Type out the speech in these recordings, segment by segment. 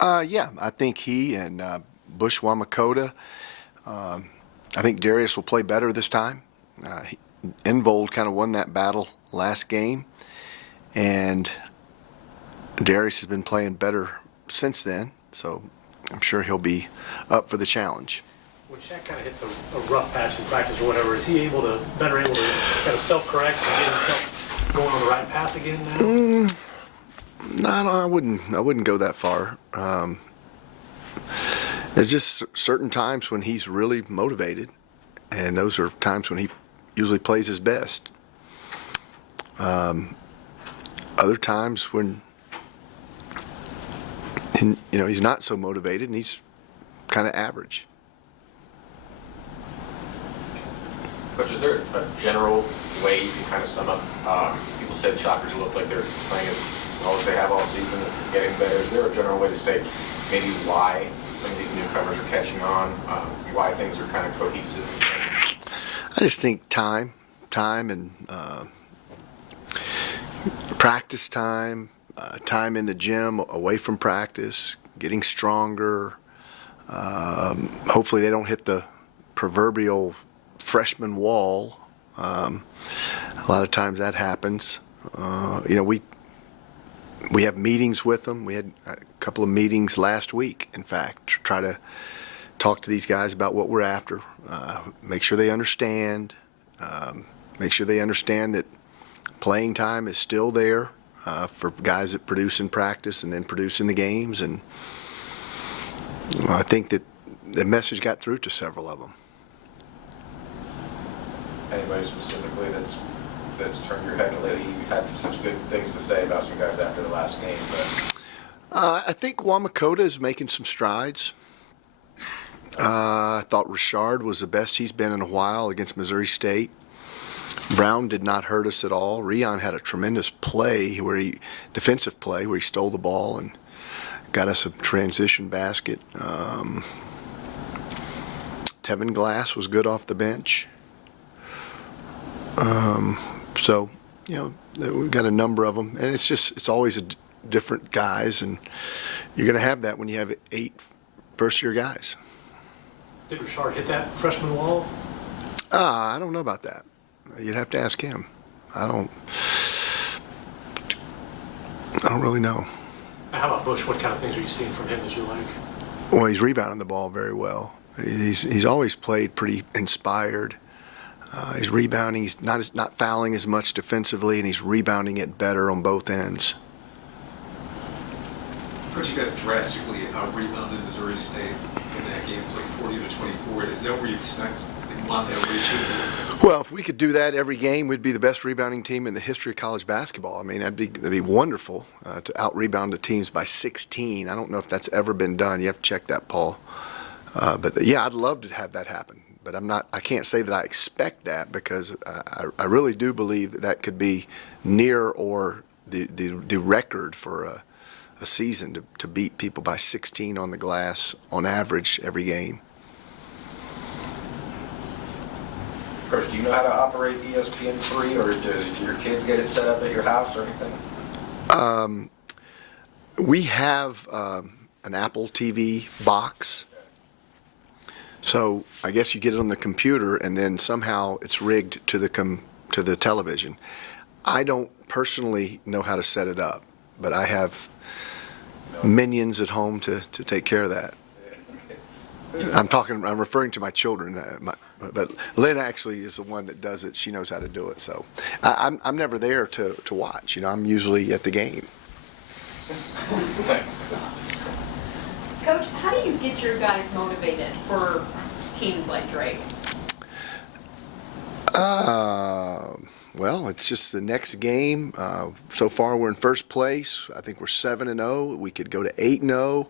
Yeah, I think he and Bush Wamakota. I think Darius will play better this time. Invold kind of won that battle last game, and Darius has been playing better since then, so I'm sure he'll be up for the challenge. When Shaq kind of hits a rough patch in practice or whatever, is he able to kind of self-correct and get himself going on the right path again now? No, I wouldn't go that far. There's just certain times when he's really motivated, and those are times when he usually plays his best. Other times when he's not so motivated and he's kind of average. Coach, is there a general way you can kind of sum up? People said Shockers look like they're playing as well as they have all season and getting better. Is there a general way to say maybe why some of these newcomers are catching on, why things are kind of cohesive? I just think time and practice time, time in the gym away from practice, getting stronger. Hopefully they don't hit the proverbial freshman wall. A lot of times that happens. We have meetings with them. We had a couple of meetings last week, in fact, to try to talk to these guys about what we're after. Make sure they understand. Make sure they understand that playing time is still there for guys that produce in practice and then produce in the games. And I think that the message got through to several of them. Anybody specifically that's turned your head lately? You had such good things to say about some guys after the last game, but I think Wamakota is making some strides. I thought Richard was the best he's been in a while against Missouri State. Brown did not hurt us at all. Rion had a tremendous defensive play where he stole the ball and got us a transition basket. Tevin Glass was good off the bench. So, we've got a number of them, and it's always different guys, and you're going to have that when you have 8 first-year guys. Did Richard hit that freshman wall? I don't know about that. You'd have to ask him. I don't really know. How about Bush? What kind of things are you seeing from him that you like? Well, he's rebounding the ball very well. He's always played pretty inspired. He's rebounding. He's not fouling as much defensively, and he's rebounding it better on both ends. Coach, you guys drastically out-rebounded Missouri State in that game. It was like 40-24. Is that where you expect you want that ratio to be? Well, if we could do that every game, we'd be the best rebounding team in the history of college basketball. I mean, that'd be wonderful to out-rebound the teams by 16. I don't know if that's ever been done. You have to check that, Paul. But yeah, I'd love to have that happen. But I can't say that I expect that, because I really do believe that could be near or the record for a season to beat people by 16 on the glass on average every game. Coach, do you know how to operate ESPN3, or do your kids get it set up at your house or anything? We have an Apple TV box. So I guess you get it on the computer, and then somehow it's rigged to the television. I don't personally know how to set it up, but I have minions at home to take care of that. I'm referring to my children, but Lynn actually is the one that does it. She knows how to do it. So I'm never there to watch. I'm usually at the game. Thanks. Coach, how do you get your guys motivated for teams like Drake? Well, it's just the next game. So far, we're in first place. I think we're 7-0. We could go to 8-0.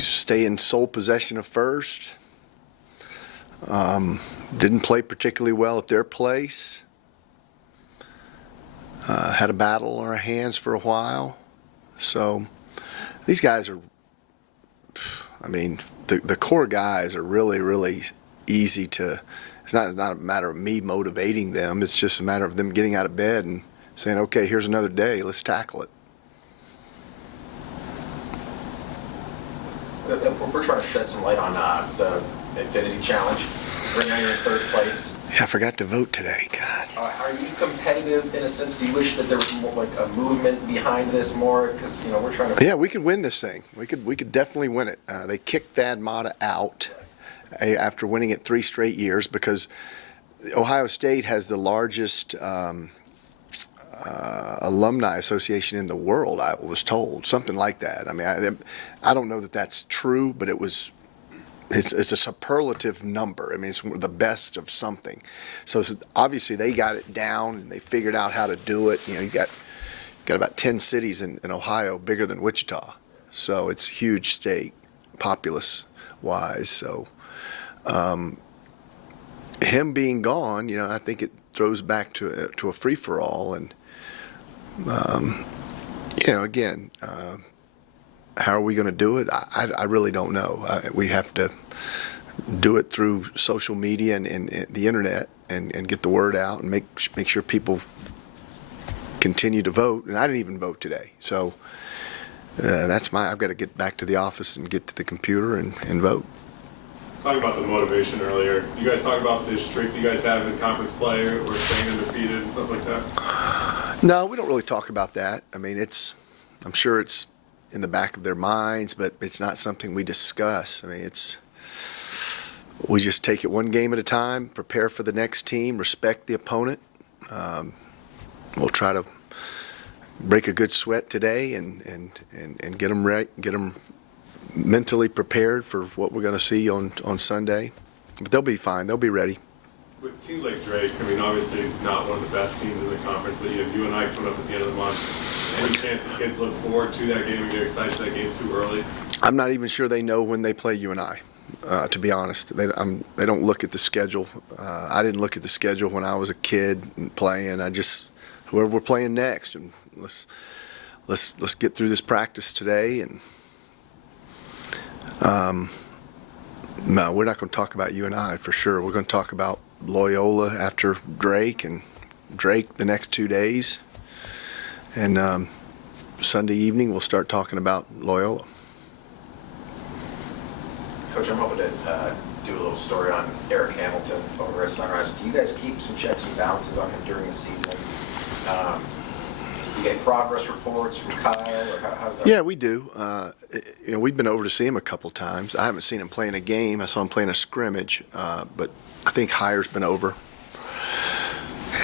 Stay in sole possession of first. Didn't play particularly well at their place. Had a battle on our hands for a while. So these guys are, the core guys are really, really easy to, it's not a matter of me motivating them. It's just a matter of them getting out of bed and saying, okay, here's another day. Let's tackle it. we're trying to shed some light on the Infinity Challenge. Right now you're in third place. Yeah, I forgot to vote today. God. Are you competitive in a sense? Do you wish that there was more, like a movement behind this more? Because we're trying to. Yeah, we could win this thing. We could definitely win it. They kicked Thad Matta out after winning it 3 straight years because Ohio State has the largest alumni association in the world. I was told something like that. I mean, I don't know that that's true, but it's a superlative number. I mean, it's the best of something. So obviously they got it down and they figured out how to do it. You got about 10 cities in Ohio bigger than Wichita. So it's a huge state, populace-wise. So him being gone, I think it throws back to a free-for-all. And, again, how are we going to do it? I really don't know. We have to do it through social media and the internet and get the word out and make sure people continue to vote. And I didn't even vote today. So I've got to get back to the office and get to the computer and vote. Talking about the motivation earlier, you guys talk about the streak you guys have in conference play or staying undefeated and stuff like that? No, we don't really talk about that. I mean, I'm sure it's in the back of their minds, but it's not something we discuss. I mean, we just take it one game at a time, prepare for the next team, respect the opponent. We'll try to break a good sweat today and get them right, get them mentally prepared for what we're going to see on Sunday. But they'll be fine. They'll be ready. With teams like Drake, I mean, obviously not one of the best teams in the conference, but you have you and I coming up at the end of the month. Any chance the kids look forward to that game and get excited for that game too early? I'm not even sure they know when they play you and I, to be honest. They don't look at the schedule. I didn't look at the schedule when I was a kid and playing. Whoever we're playing next, and let's get through this practice today. And no, we're not going to talk about you and I for sure. We're going to talk about Loyola after Drake, and Drake the next 2 days. And Sunday evening, we'll start talking about Loyola. Coach, I'm hoping to do a little story on Eric Hamilton over at Sunrise. Do you guys keep some checks and balances on him during the season? You get progress reports from Kyle, or how's that? Yeah, we do. We've been over to see him a couple times. I haven't seen him play in a game. I saw him play in a scrimmage, but I think Hires been over.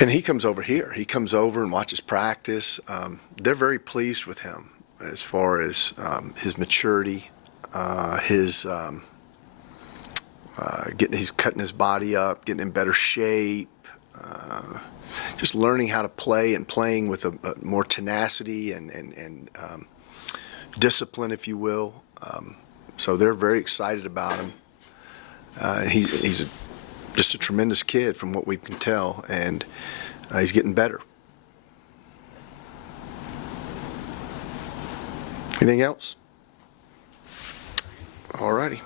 And he comes over here. He comes over and watches practice. They're very pleased with him as far as his maturity, he's cutting his body up, getting in better shape, just learning how to play and playing with a more tenacity and discipline, if you will. So they're very excited about him. He's just a tremendous kid from what we can tell, and he's getting better. Anything else? All righty.